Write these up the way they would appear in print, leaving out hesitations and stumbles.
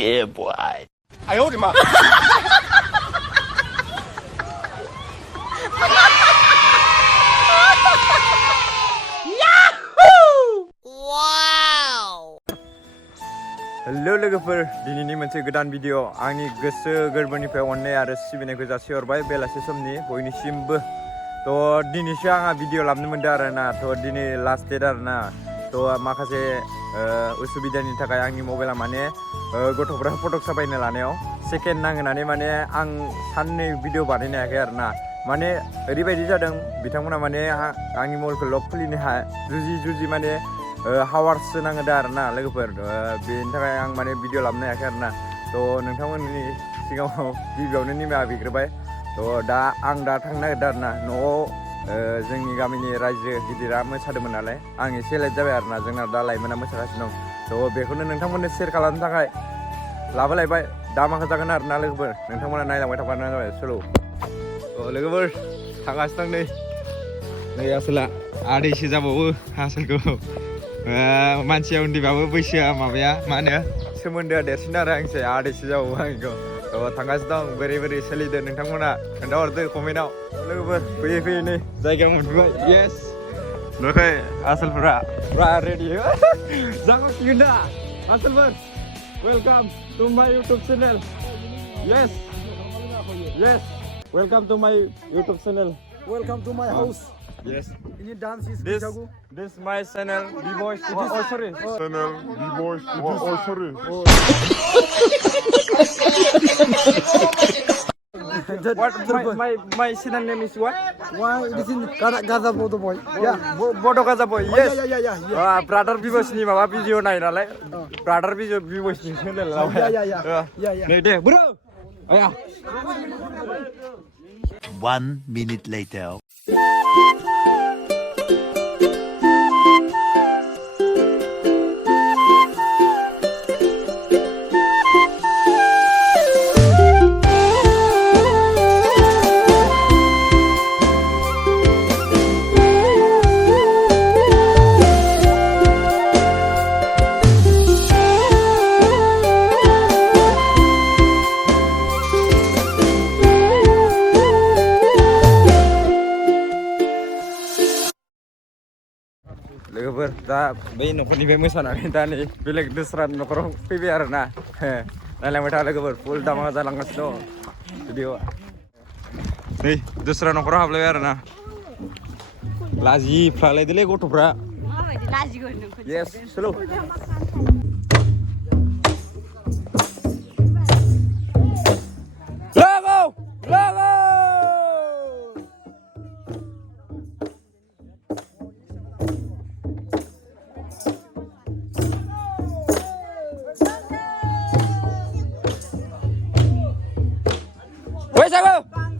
Yeah, boy. 哎呦我的妈Halo logoफोर दिनैनि मोनसे गोदान भिडिअ आंनि गोसो गोरबोनिफ्राय अननाय आरो सिबिनायखौ जासिहरबाय बेलासे समनि बयनिसिमबो थ' दिनैसो आंहा भिडिअ लाबनो मोनदों आरोना थ' दिनै लास्ट डेट आरोना थ' माखासे उसुबिदानि थाखाय आंनि मबाइला माने गथ'फ्रा फटक साफायनो लानायाव सेकेन्ड नांहोनानै माने आं साननै भिडिअ बानायनो हायाखै आरोना माने ओरैबायदि जादों बिथांमोना माने आंनि मबाइलखौ लक खुलिनो जुजि माने हावार्ससो नांगोदो आरोना लोगोफोर बेनि थाखाय आं माने भिडिअ लाबनो हायाखै आरोना थ' नोंथांमोननि सिगाङाव गिबियावनो निमाहा बिग्रोबाय थ' दा आं दा थांनो नागिरदों आरोना न'आव जोंनि गामिनि रायजो गिदिरा मोसादोंमोन नालाय आं एसे लेट जाबाय आरोना जोंना दा लाइमोना मोसागासिनो दं थ' बेखौनो नोंथांमोननो शेयार खालामनो थाखाय लाबोलायबाय दा माखा जागोन आरोना लोगोफोर नोंथांमोना नायलांबाय थाबानो जाबाय सल' थ' लोगोफोर थांगासिनो दं नै आसोला आदैसो जाबावो आसोलखौ मानसिया उन्दैबाबो बैसोआ माबाया मा होनो सोमोन्दोआ देरसिन आरो आंसो आदैसो जाबावो आंखौ थ' थांगासिनो दं बोरै बोरै सोलिदों नोंथांमोना खोन्थाहरदो कमेन्टआव लोगोफोर फैयै फैयै नै जायगायाव मोनफैबाय येस नुवाखै आसोलफोरा फुरा रेडि जागौसिगोन दा आसोलफोर welcome to my YouTube channel yes yes welcome to my YouTube channel Welcome to my house Yes. Ini dance is This my channel B-Boy Studio. Oh sorry. Channel B-Boy Studio. Oh sorry. What my channel name is what? Why this is Gaza Bodo boy. Yeah. Bodo Gaza boy. Yes. Yeah. Brother B-Boy ni माबा video नाय नालाय. Brother B-Boy ni channel लाबाय. Yeah. नै दे bro. आया. 1 minute later. लोगोफोर दा बै न'खरनिफ्राय मोसानानै दा नै बेलेग दस्रा न'खराव फैबाय आरोना नायलांबाय था लोगोफोर फुल दामा जालांगासिनो दं भिडिअआ नै दस्रा न'खराव हाबलायबाय आरोना लाजिफ्लालायदोलै गथ'फ्रा येस सोलो Bravo!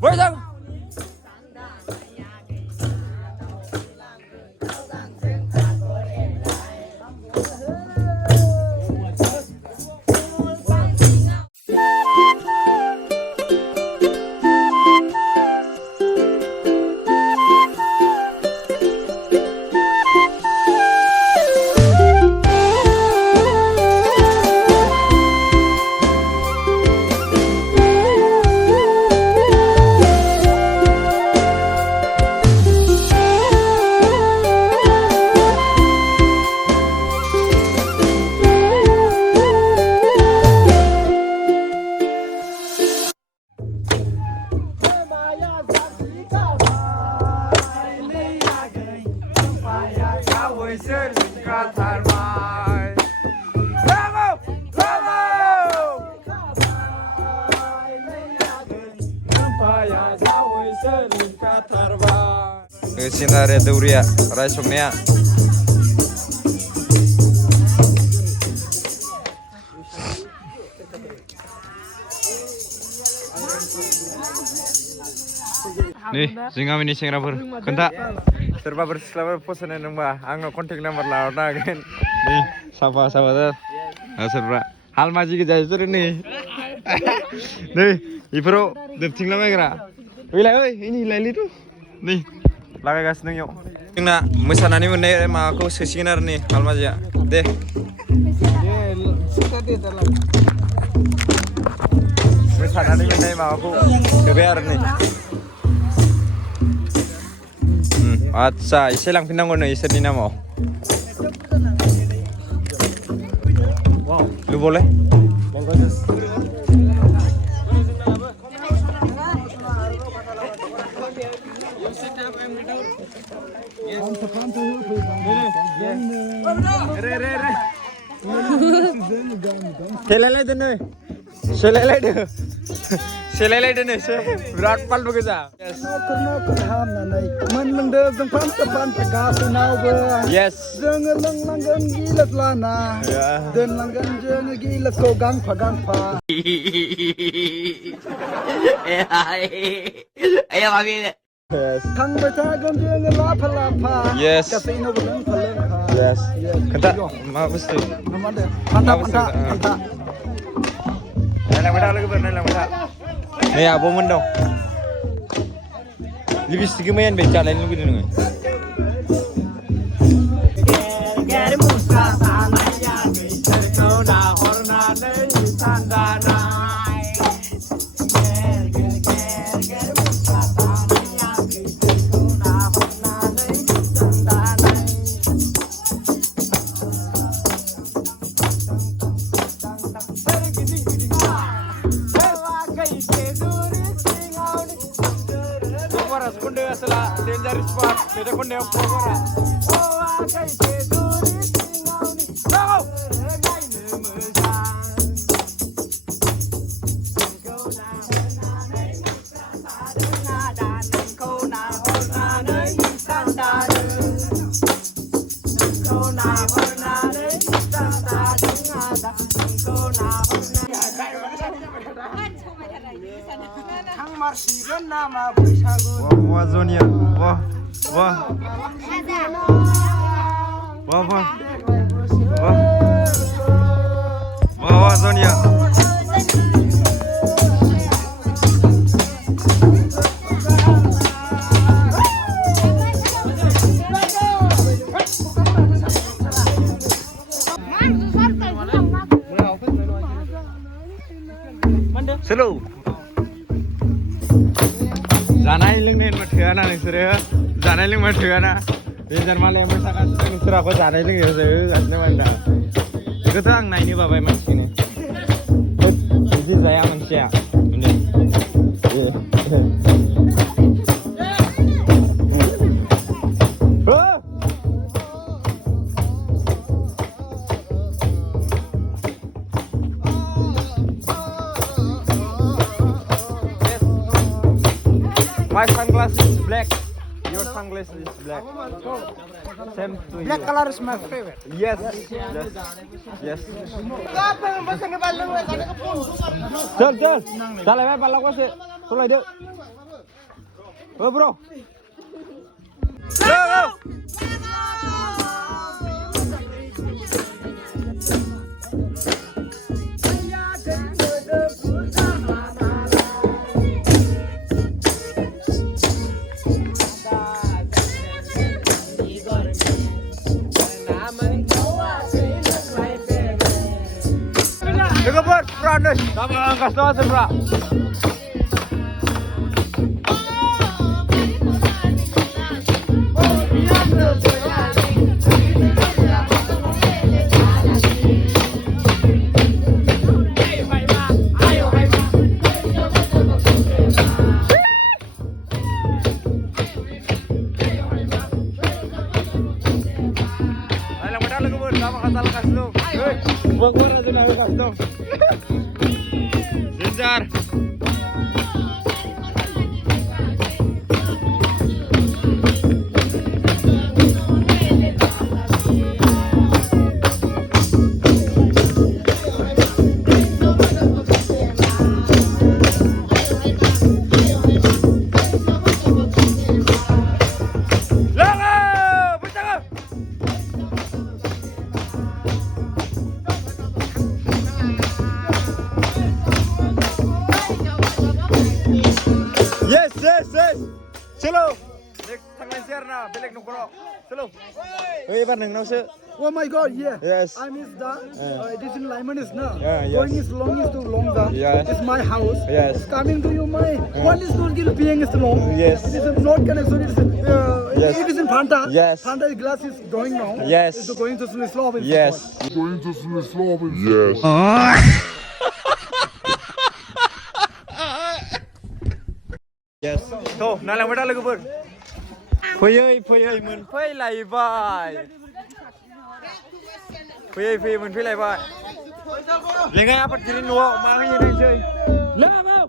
Where's that? Sinar Dauria raisongnya nih जों गामिनि सेंग्राफोर खोन्था सोरबाफोर सिख्लाफोर फसायनाय दंबा आंनाव कन्टेक्ट नाम्बार लाहरनो हागोन नै साफा सोरबा हालमाजि गोजा बिसोरो नै बेफोराव दोबथिंलाबायग्रा ओइलाय ओइ इनिलायलै नै लागायगासिनो इयाव जोंना मोसानानै मोननाय माबाखौ सोसिगोन आरो नै हालमाजिया दे खानानै मोननाय माबाखौ होबाय आरो नै आदसा एसे लांफिननांगौ नै इसोरनि नामाव लुबोलाय सेलायलायदो नै सेलायलायदो नै बिराद फाल्टु गोजा मोनलोंदो जों फान्था गासैनावबो जोङो लोंनांगोन गिलास लाना दोनलांगोन जोङो गिलासखौ गांफा गांफा थांबाय थागोन जोङो लाफा लाफा गासैनावबो लोंफा लोंफा खोन्था मा बुस्थु फान्था नायलांबाय था लोगोफोर नायलांबाय था नै आब'मोन दं लिपस्टिक गोमायानो बे जालायनो लुगैदों नोङो Danger spot, beda kondeok pokora. Wah Zonia, wah Zonia. Slow. जानाय लोंनाय थोआ ना नोंसोरो जानाय लोंनाय थोआ ना बेजार मालाया मोसागासिनो नोंसोराबो जानाय लोंनायावसो गासिनो मानदा बेखौथ' आं नायनो बाबाय मानसिखौनो बिदि जाया मानसिया My sunglasses is black. Your sunglasses is black. Same to you. Black color is my favorite. Yes. Chal. Chal hai balak wase. Tulai deh. Oh bro. Go. Look front, come on, customer semua. Sebentar. Tangan share na, belek nukro. Selo. Hei, bareng nau se. Oh my God, yeah. Yes. I miss that. This in Lyman is now. Yeah, yes. Going is to long. Yes. It's my house. Yes. It's coming to you, my. One is not giving being is long. Yes. This is not connection. Yes. It is in Fanta. Yes. Fanta's glass is going now. Yes. It's going to slow. Yes. Going to Slovenia. Yes. Yes. Tuh, nalang beda lagi ber. Fuyai mun fui lai bai. Fuyai mun fui lai bai. Lengai apa kirin nuo, mau yang ni cuy. Lama.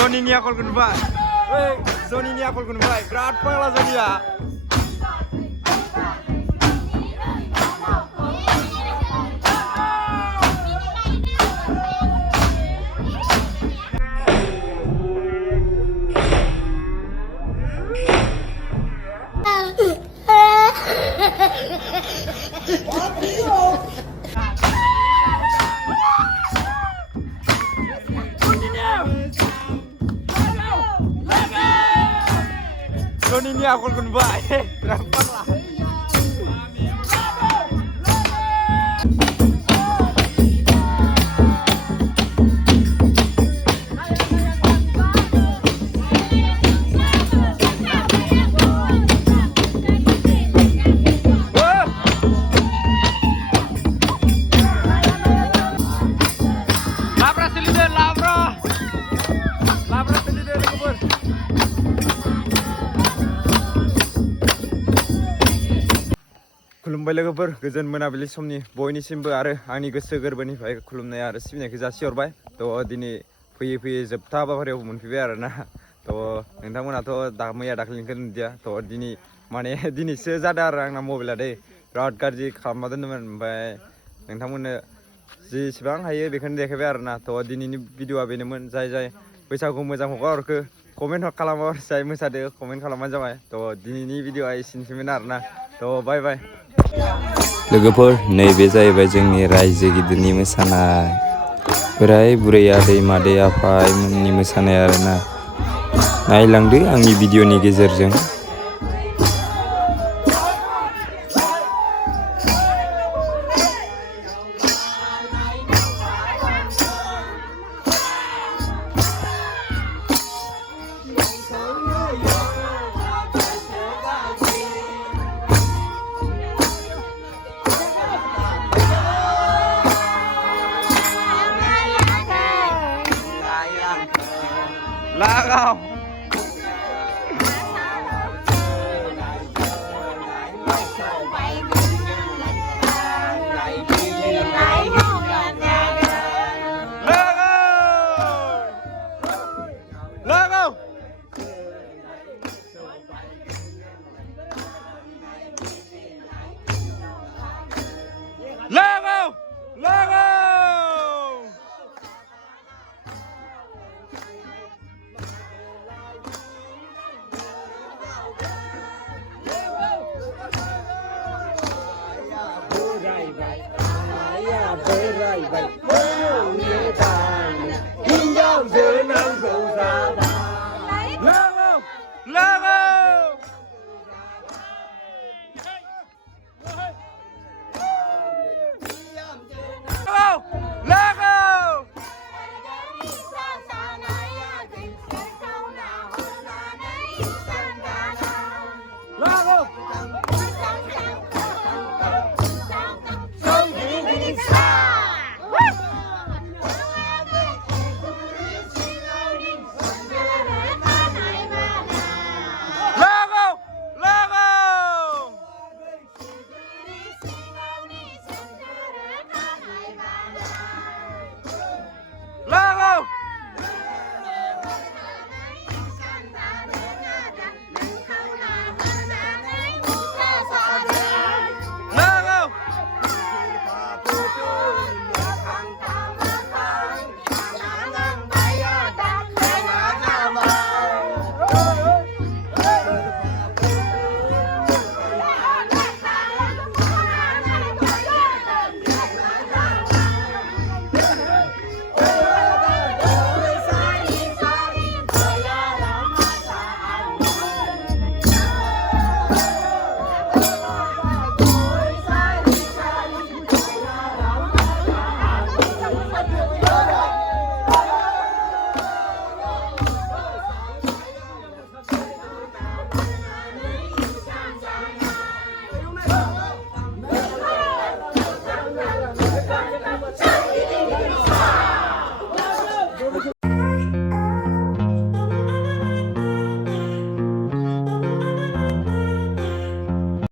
Zoni ni akol kun bai. Zoni ni akol kun bai. Berat pala zoni ya. Zoni ni akol kun bai. Berat pala. खुलुमबाय लोगोफोर गोजोन मोनाबिलि समनि बयनिसिमबो आरो आंनि गोसो गोरबोनिफ्राय खुलुमनाय आरो सिबिनायखौ जासिहरबाय थ' दिनै फैयै जोबथा हाबाफारियाव मोनफैबाय आरोना थ' नोंथांमोनाथ' मैया दाख्लैनिखौ नुदिया थ' दिनै माने दिनैसो जादों आरो आंना मबाइला दै बिराद गाज्रि खालामना दोन्दोंमोन ओमफ्राय नोंथांमोननो जेसेबां हायो बेखौनो देखायबाय आरोना थ' दिनैनि भिडिअआ बेनोमोन जाय बैसागु मोजां हगारहरखो कमेन्ट खालामहर जाय मोसादो कमेन्ट खालामबानो जाबाय थ' दिनैनि भिडिअआ एसेनोसैमोन आरोना थ' बाय बाय लोगोफोर नैबे जाहैबाय जोंनि रायजो गिदिरनि मोसानाय बोराय बुरै आदै मादै आफामोननि मोसानाय आरोना नायलांदो आंनि भिडिअनि गेजेरजों kau.